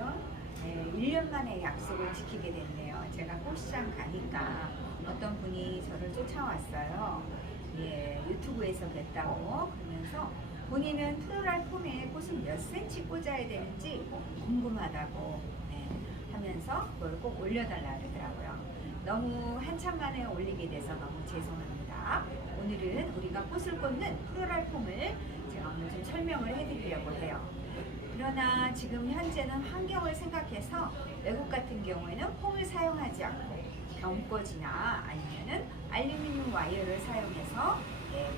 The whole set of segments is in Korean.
안녕하세요. 네, 1년 만에 약속을 지키게 됐네요. 제가 꽃시장 가니까 어떤 분이 저를 쫓아왔어요. 예, 유튜브에서 뵀다고 그러면서 본인은 플로랄 폼에 꽃을 몇 cm 꽂아야 되는지 궁금하다고 하면서 그걸 꼭 올려달라 그러더라고요. 너무 한참 만에 올리게 돼서 너무 죄송합니다. 오늘은 우리가 꽃을 꽂는 플로랄 폼을 제가 오늘 좀 설명을 해드리려고 해요. 그러나 지금 현재는 환경을 생각해서 외국 같은 경우에는 폼을 사용하지 않고 경꽂이나 아니면은 알루미늄 와이어를 사용해서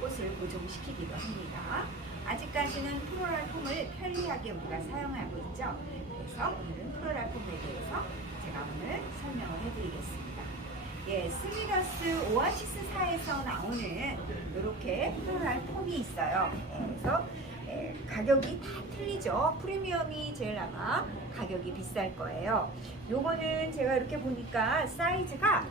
꽃을 고정시키기도 합니다. 아직까지는 플로랄 폼을 편리하게 우리가 사용하고 있죠. 그래서 오늘은 플로랄 폼에 대해서 제가 오늘 설명을 해드리겠습니다. 예, 스미더스 오아시스사에서 나오는 이렇게 플로랄 폼이 있어요. 그래서 가격이 다 틀리죠. 프리미엄이 제일 아마 가격이 비쌀 거예요. 요거는 제가 이렇게 보니까 사이즈가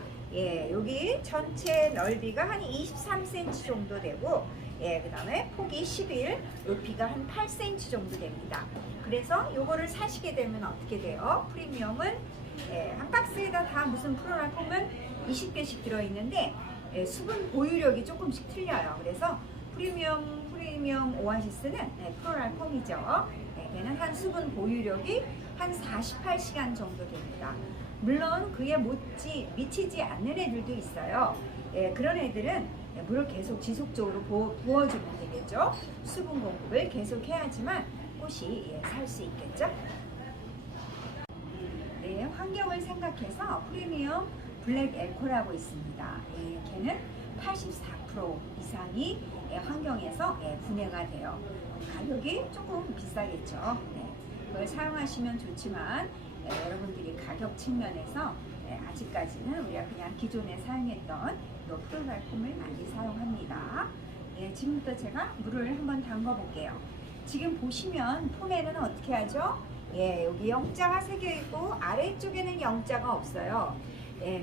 여기 전체 넓이가 한 23cm 정도 되고 그 다음에 폭이 11, 높이가 한 8cm 정도 됩니다. 그래서 요거를 사시게 되면 어떻게 돼요? 프리미엄은 한 박스에다 다 무슨 플로랄 폼은 20개씩 들어있는데 수분 보유력이 조금씩 틀려요. 그래서 프리미엄 오아시스는 플로랄 폼이죠. 얘는 한 수분 보유력이 한 48시간 정도 됩니다. 물론 그에 미치지 않는 애들도 있어요. 그런 애들은 물을 계속 지속적으로 부어주면 되겠죠. 수분 공급을 계속 해야지만 꽃이 살 수 있겠죠. 환경을 생각해서 프리미엄 블랙 에코라고 있습니다. 걔는 84% 이상이 환경에서 분해가 돼요. 가격이 조금 비싸겠죠. 그걸 사용하시면 좋지만 여러분들이 가격 측면에서 아직까지는 우리가 그냥 기존에 사용했던 이 플로랄 폼을 많이 사용합니다. 지금부터 제가 물을 한번 담궈 볼게요. 지금 보시면 폼에는 어떻게 하죠? 여기 영자가 새겨 있고 아래쪽에는 영자가 없어요.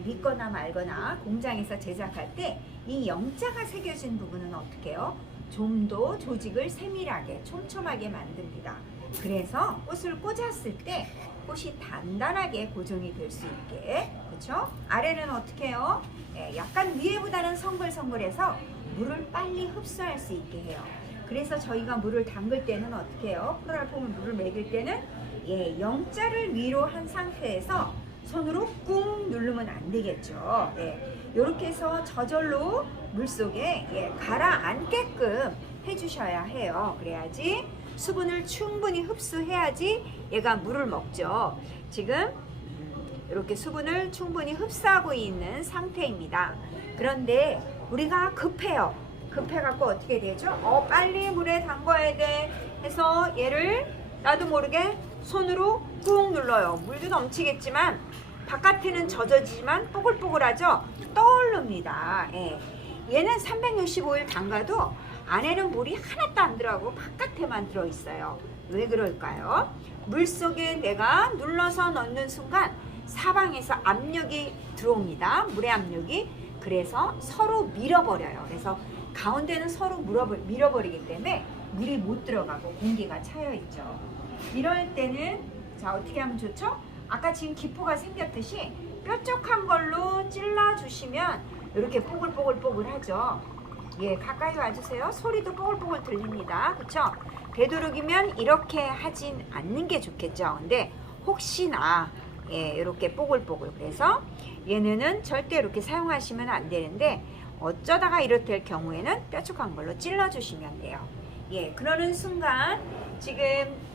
믿거나 말거나 공장에서 제작할 때 이 영자가 새겨진 부분은 어떻게 해요? 좀 더 조직을 세밀하게 촘촘하게 만듭니다. 그래서 꽃을 꽂았을 때 꽃이 단단하게 고정이 될 수 있게, 그렇죠? 아래는 어떻게 해요? 약간 위에보다는 성글성글해서 물을 빨리 흡수할 수 있게 해요. 그래서 저희가 물을 담글 때는 어떻게 해요? 플로랄 폼을 물을 먹일 때는 영자를 위로 한 상태에서 손으로 꾹 누르면 안 되겠죠. 이렇게 해서 저절로 물속에 가라앉게끔 해주셔야 해요. 그래야지 수분을 충분히 흡수해야지 얘가 물을 먹죠. 지금 이렇게 수분을 충분히 흡수하고 있는 상태입니다. 그런데 우리가 급해요. 급해갖고 어떻게 되죠? 빨리 물에 담궈야 돼 해서 얘를 나도 모르게 손으로 꾹 눌러요. 물도 넘치겠지만 바깥에는 젖어지지만 뽀글뽀글하죠? 떠오릅니다. 얘는 365일 담가도 안에는 물이 하나도 안 들어가고 바깥에만 들어있어요. 왜 그럴까요? 물속에 내가 눌러서 넣는 순간 사방에서 압력이 들어옵니다. 물의 압력이. 그래서 서로 밀어버려요. 그래서 가운데는 서로 밀어버리기 때문에 물이 못 들어가고 공기가 차여있죠. 이럴 때는 자 어떻게 하면 좋죠? 아까 지금 기포가 생겼듯이 뾰족한 걸로 찔러주시면 이렇게 뽀글뽀글뽀글하죠. 가까이 와주세요. 소리도 뽀글뽀글 들립니다. 그쵸? 되도록이면 이렇게 하진 않는 게 좋겠죠. 근데 혹시나 이렇게 뽀글뽀글, 그래서 얘네는 절대 이렇게 사용하시면 안 되는데 어쩌다가 이렇될 경우에는 뾰족한 걸로 찔러주시면 돼요. 그러는 순간 지금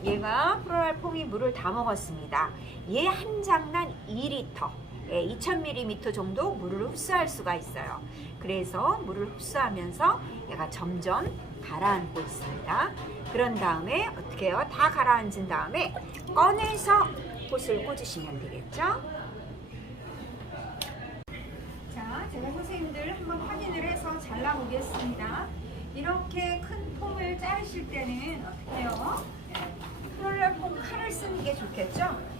얘가 플로랄 폼이 물을 다 먹었습니다. 얘 한 장당 2리터, 2000ml 정도 물을 흡수할 수가 있어요. 그래서 물을 흡수하면서 얘가 점점 가라앉고 있습니다. 그런 다음에 어떻게 해요? 다 가라앉은 다음에 꺼내서 꽃을 꽂으시면 되겠죠? 자, 제가 선생님들 한번 확인을 해서 잘라보겠습니다. 이렇게 큰 폼을 자르실 때는 어떻게 해요? 플로랄 폼 칼을 쓰는 게 좋겠죠?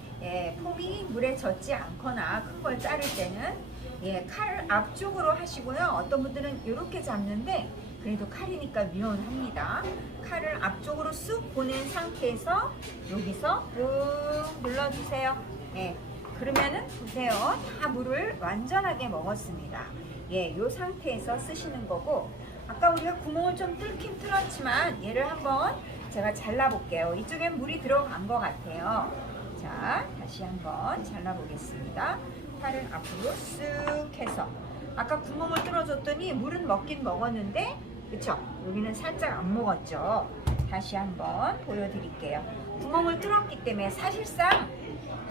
폼이 물에 젖지 않거나 큰 걸 자를 때는 칼을 앞쪽으로 하시고요. 어떤 분들은 이렇게 잡는데 그래도 칼이니까 유연합니다. 칼을 앞쪽으로 쑥 보낸 상태에서 여기서 꾹 눌러주세요. 예, 그러면은 보세요. 다 물을 완전하게 먹었습니다. 예, 요 상태에서 쓰시는 거고, 아까 우리가 구멍을 좀 뚫긴 뚫었지만 얘를 한번 제가 잘라볼게요. 이쪽엔 물이 들어간 것 같아요. 자, 다시 한번 잘라보겠습니다. 팔을 앞으로 쓱 해서 아까 구멍을 뚫어줬더니 물은 먹긴 먹었는데, 그쵸? 여기는 살짝 안 먹었죠? 다시 한번 보여드릴게요. 구멍을 뚫었기 때문에 사실상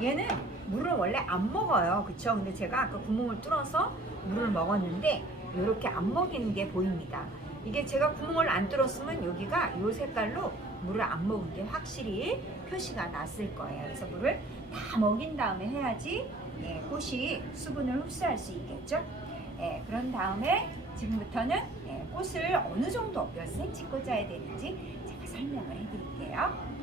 얘는 물을 원래 안 먹어요. 그쵸? 근데 제가 아까 구멍을 뚫어서 물을 먹었는데 이렇게 안 먹이는 게 보입니다. 이게 제가 구멍을 안 뚫었으면 여기가 이 색깔로 물을 안 먹은 게 확실히 표시가 났을 거예요. 그래서 물을 다 먹인 다음에 해야지 예, 꽃이 수분을 흡수할 수 있겠죠. 예, 그런 다음에 지금부터는 예, 꽃을 어느 정도 몇 cm 꽂아야 되는지 제가 설명을 해드릴게요.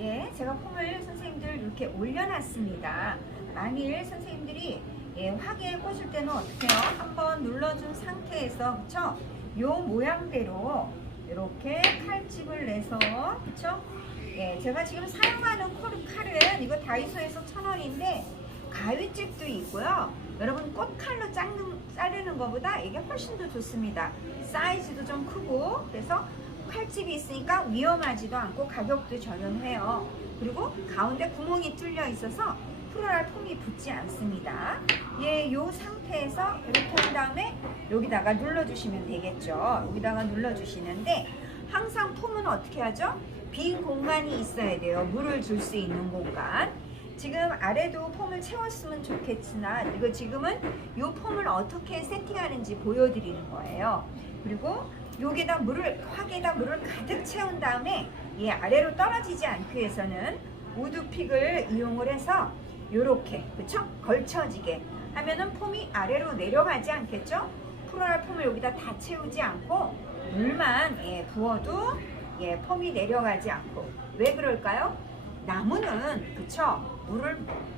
예, 제가 폼을 선생님들 이렇게 올려놨습니다. 만일 선생님들이 예, 화기에 꽂을 때는 어떻게 해요? 한번 눌러준 상태에서 그쵸? 요 모양대로 이렇게 칼집을 내서 그쵸? 예, 제가 지금 사용하는 칼은 이거 다이소에서 1,000원인데 가위집도 있고요. 여러분 꽃칼로 자르는 것보다 이게 훨씬 더 좋습니다. 사이즈도 좀 크고 그래서 칼집이 있으니까 위험하지도 않고 가격도 저렴해요. 그리고 가운데 구멍이 뚫려 있어서 플로랄 폼이 붙지 않습니다. 예, 요 상태에서 이렇게 한 다음에 여기다가 눌러주시면 되겠죠. 여기다가 눌러주시는데 항상 폼은 어떻게 하죠? 빈 공간이 있어야 돼요. 물을 줄 수 있는 공간. 지금 아래도 폼을 채웠으면 좋겠지만 이거 지금은 이 폼을 어떻게 세팅하는지 보여드리는 거예요. 그리고 여기다 화기에다 물을 가득 채운 다음에 이 아래로 떨어지지 않기 위해서는 우드픽을 이용을 해서 요렇게 그쵸? 걸쳐지게 하면은 폼이 아래로 내려가지 않겠죠? 플로랄 폼을 여기다 다 채우지 않고 물만 예, 부어도 예, 폼이 내려가지 않고. 왜 그럴까요? 나무는 그쵸? 물을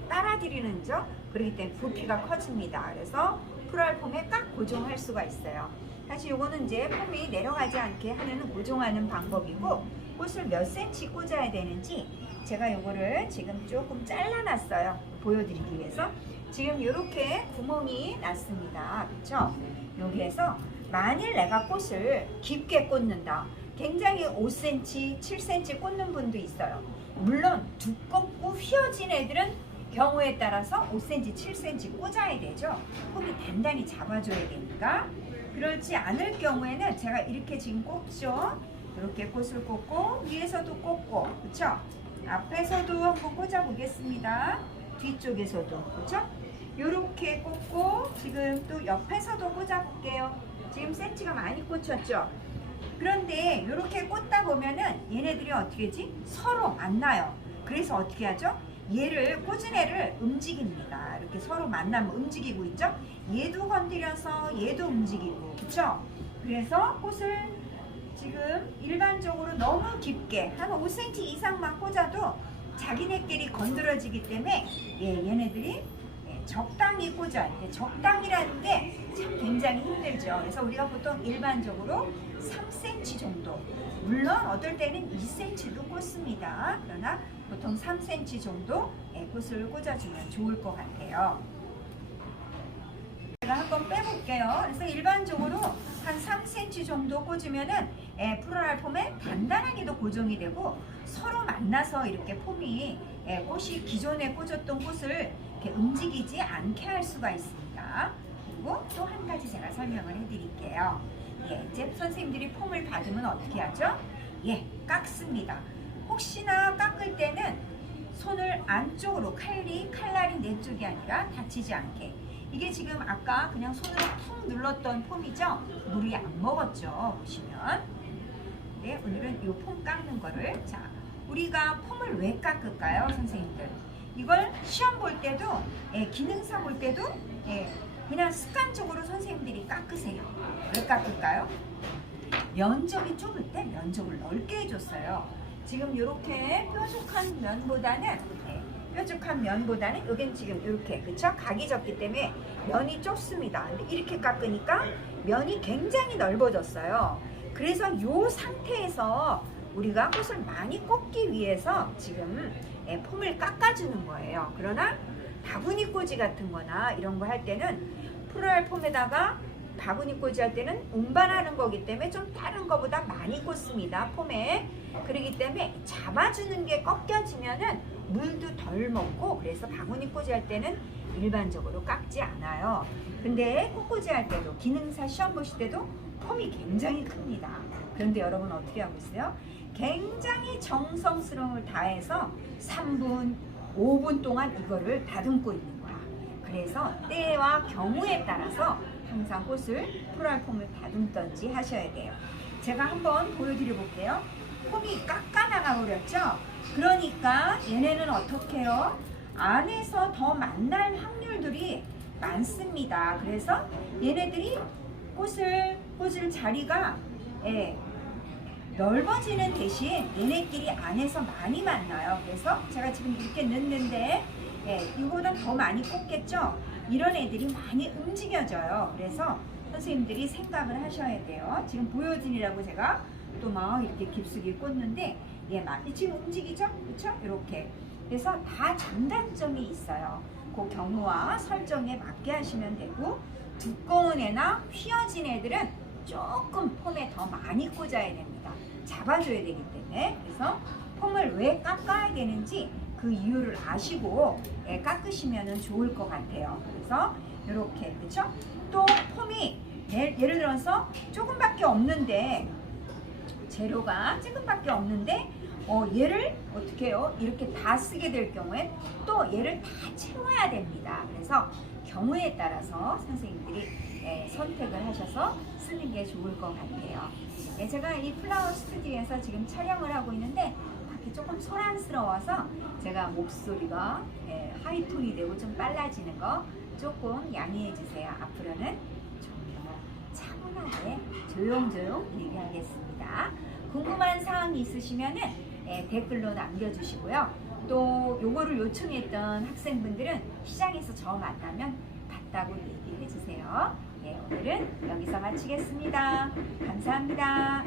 따라들이는 죠 그렇기 때문에 부피가 커집니다. 그래서 플로랄 폼에 딱 고정할 수가 있어요. 사실 요거는 이제 폼이 내려가지 않게 하는 고정하는 방법이고, 꽃을 몇 cm 꽂아야 되는지 제가 요거를 지금 조금 잘라놨어요. 보여드리기 위해서. 지금 이렇게 구멍이 났습니다. 그쵸? 여기에서 만일 내가 꽃을 깊게 꽂는다. 굉장히 5cm, 7cm 꽂는 분도 있어요. 물론 두껍고 휘어진 애들은 경우에 따라서 5cm, 7cm 꽂아야 되죠. 폼이 단단히 잡아줘야 되니까. 그렇지 않을 경우에는 제가 이렇게 지금 꽂죠. 이렇게 꽃을 꽂고 위에서도 꽂고, 그쵸? 앞에서도 한번 꽂아 보겠습니다. 뒤쪽에서도, 그쵸? 이렇게 꽂고 지금 또 옆에서도 꽂아 볼게요. 지금 센치가 많이 꽂혔죠? 그런데 이렇게 꽂다 보면은 얘네들이 어떻게 하지? 서로 만나요. 그래서 어떻게 하죠? 얘를 꽂은 애를 움직입니다. 이렇게 서로 만나면 움직이고 있죠? 얘도 건드려서 얘도 움직이고, 그쵸? 그래서 꽃을 지금 일반적으로 너무 깊게 한 5cm 이상만 꽂아도 자기네끼리 건드려지기 때문에 얘네들이 적당히 꽂아야 돼. 적당이라는 게 참 굉장히 힘들죠. 그래서 우리가 보통 일반적으로 3cm 정도, 물론 어떨 때는 2cm도 꽂습니다. 그러나 보통 3cm 정도 꽃을 꽂아주면 좋을 것 같아요. 제가 한번 빼볼게요. 그래서 일반적으로 한 3cm 정도 꽂으면은 플로랄 폼에 단단하게도 고정이 되고 서로 만나서 이렇게 폼이 꽃이 기존에 꽂았던 꽃을 이렇게 움직이지 않게 할 수가 있습니다. 그리고 또 한 가지 제가 설명을 해드릴게요. 이제 선생님들이 폼을 받으면 어떻게 하죠? 깎습니다. 혹시나 깎을 때는 손을 안쪽으로 칼날이 내 쪽이 아니라 다치지 않게. 이게 지금 아까 그냥 손으로 푹 눌렀던 폼이죠? 물이 안 먹었죠? 보시면. 오늘은 이 폼 깎는 거를. 자, 우리가 폼을 왜 깎을까요, 선생님들? 이걸 시험 볼 때도, 기능사 볼 때도, 그냥 습관적으로 선생님들이 깎으세요. 왜 깎을까요? 면적이 좁을 때 면적을 넓게 해줬어요. 지금 이렇게 뾰족한 면보다는 뾰족한 면보다는 여긴 지금 이렇게 그쵸? 각이 졌기 때문에 면이 좁습니다. 근데 이렇게 깎으니까 면이 굉장히 넓어졌어요. 그래서 이 상태에서 우리가 꽃을 많이 꽂기 위해서 지금 폼을 깎아주는 거예요. 그러나 바구니 꽂이 같은 거나 이런 거 할 때는 플로럴 폼에다가 바구니 꽂이 할 때는 운반하는 거기 때문에 좀 다른 거보다 많이 꽂습니다. 폼에. 그렇기 때문에 잡아주는 게 꺾여지면은 물도 덜 먹고, 그래서 바구니 꽂이 할 때는 일반적으로 깎지 않아요. 근데 꽃꽂이 할 때도, 기능사 시험 보실 때도 폼이 굉장히 큽니다. 그런데 여러분 어떻게 하고 있어요? 굉장히 정성스러움을 다해서 3분, 5분 동안 이거를 다듬고 있는 거야. 그래서 때와 경우에 따라서 항상 꽃을 플로럴 폼을 다듬던지 하셔야 돼요. 제가 한번 보여드려 볼게요. 폼이 깎아나가 버렸죠? 그러니까 얘네는 어떻게 해요? 안에서 더 만날 확률들이 많습니다. 그래서 얘네들이 꽃을 꽂을 자리가 넓어지는 대신 얘네끼리 안에서 많이 만나요. 그래서 제가 지금 이렇게 넣는데 이거보다 더 많이 꽂겠죠? 이런 애들이 많이 움직여져요. 그래서 선생님들이 생각을 하셔야 돼요. 지금 보여드리라고 제가 또 막 이렇게 깊숙이 꽂는데 지금 움직이죠? 그렇죠? 이렇게. 그래서 다 장단점이 있어요. 그 경우와 설정에 맞게 하시면 되고, 두꺼운 애나 휘어진 애들은 조금 폼에 더 많이 꽂아야 됩니다. 잡아줘야 되기 때문에. 그래서 폼을 왜 깎아야 되는지 그 이유를 아시고 깎으시면 좋을 것 같아요. 그래서 이렇게, 그렇죠? 또 폼이 예를 들어서 조금밖에 없는데, 재료가 조금밖에 없는데 얘를 어떻게 해요? 이렇게 다 쓰게 될 경우에 또 얘를 다 채워야 됩니다. 그래서 경우에 따라서 선생님들이 선택을 하셔서 쓰는 게 좋을 것 같아요. 제가 이 플라워 스튜디오에서 지금 촬영을 하고 있는데 밖이 조금 소란스러워서 제가 목소리가 하이톤이 되고 좀 빨라지는 거 조금 양해해 주세요. 앞으로는 좀 더 차분하게 조용조용 얘기하겠습니다. 궁금한 사항이 있으시면은 댓글로 남겨주시고요. 또 요거를 요청했던 학생분들은 시장에서 저 만나면 봤다고 얘기해 주세요. 오늘은 여기서 마치겠습니다. 감사합니다.